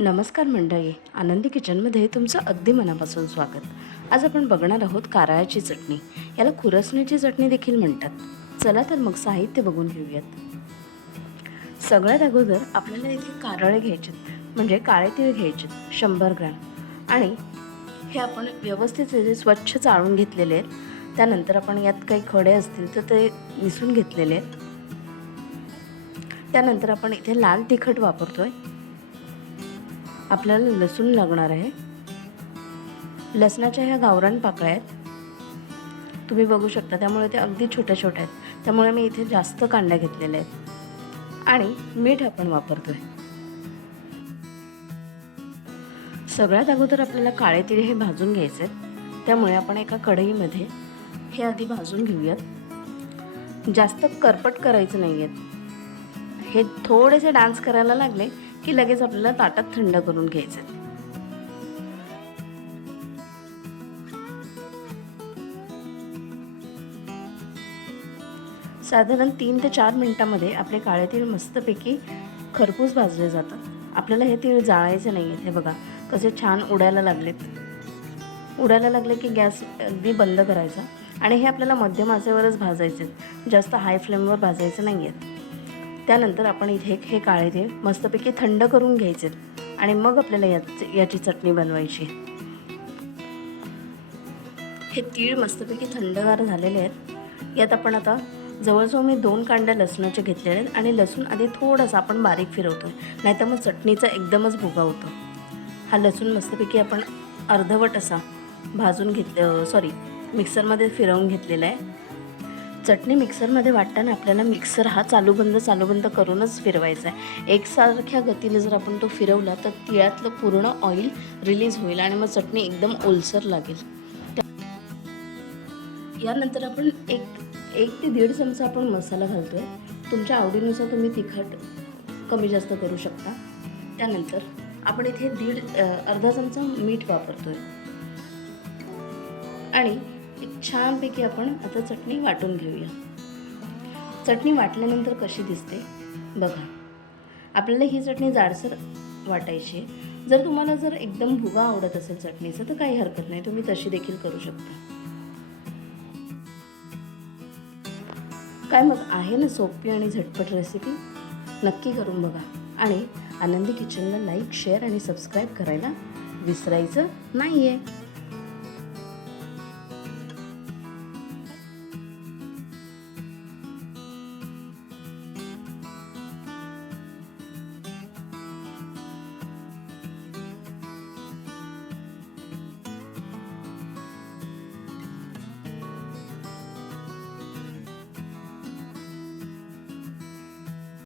नमस्कार मंडळी. आनंदी किचनमध्ये तुमचं अगदी मनापासून स्वागत. आज आपण बघणार आहोत कारळाची चटणी. याला खुरसण्याची चटणी देखील म्हणतात. चला तर मग साहित्य बघून घेऊयात. सगळ्यात अगोदर आपल्याला इथे कारळे घ्यायचे म्हणजे काळे तीळ घ्यायचे शंभर ग्रॅम. आणि हे आपण व्यवस्थित जे स्वच्छ चाळून घेतलेले आहेत. त्यानंतर आपण यात काही खडे असतील तर ते निसून घेतलेले आहेत. त्यानंतर आपण इथे लाल तिखट वापरतो आहे आपल्याला लसूण लागणार आहे. लसणाच्या ह्या गावरान पाकळ्या आहेत. तुम्ही बघू शकता त्यामुळे ते अगदी छोट्या छोट्या आहेत. त्यामुळे मी इथे जास्त कांड्या घेतलेल्या आहेत आणि मीठ आपण वापरतो आहे सगळ्यात अगोदर आपल्याला काळे तिळे हे भाजून घ्यायचे आहेत. त्यामुळे आपण एका कढईमध्ये हे आधी भाजून घेऊयात. जास्त करपट करायचं नाही आहेत हे थोडेसे डान्स करायला लागले की लगेच आपल्याला ताटात थंड करून घ्यायचं साधारण तीन ते चार मिनिटामध्ये आपले काळे तीळ मस्तपैकी खरपूस भाजले जातात. आपल्याला हे तीळ जाळायचे नाही आहेत हे बघा कसे छान उडायला लागलेत. उडायला लागले की गॅस अगदी बंद करायचा. आणि हे आपल्याला मध्यम आचेवरच भाजायचे आहेत. जास्त हाय फ्लेमवर भाजायचे नाही आहेत त्यानंतर आपण इथे हे काळे तीळ मस्तपैकी थंड करून घ्यायचे आणि मग आपल्याला याची चटणी बनवायची. हे तीळ मस्तपैकी थंडगार झालेले आहेत. यात आपण आता जवळजवळ मी दोन कांड्या लसणाचे घेतलेले आहेत आणि लसूण आधी थोडासा आपण बारीक फिरवतो नाहीतर मग चटणीचा एकदमच भुगा होतो. हा लसूण मस्तपैकी आपण अर्धवट असा भाजून घेत सॉरी मिक्सरमध्ये फिरवून घेतलेला आहे. चटणी मिक्सरमध्ये वाटताना आपल्याला मिक्सर हा चालू बंद चालू बंद करूनच फिरवायचा आहे. एकसारख्या गतीने जर आपण तो फिरवला तर तिळातलं पूर्ण ऑइल रिलीज होईल आणि मग चटणी एकदम ओलसर लागेल. यानंतर आपण एक एक ते दीड चमचा आपण मसाला घालतोय. तुमच्या आवडीनुसार तुम्ही तिखट कमी जास्त करू शकता. त्यानंतर आपण इथे दीड अर्धा चमचा मीठ वापरतोय. आणि एक छानपैकी आपण आता चटणी वाटून घेऊया. चटणी वाटल्यानंतर कशी दिसते? बघा. आपल्याला ही चटणी जाडसर वाटायची आहे. जर तुम्हाला जर एकदम भुगा आवडत असेल चटणीचं तर काही हरकत नाही. तुम्ही तशी देखील करू शकता. काय मग आहे ना सोपी आणि झटपट रेसिपी नक्की करून बघा. आणि आनंदी किचनला लाईक शेअर आणि सबस्क्राईब करायला विसरायचं नाही आहे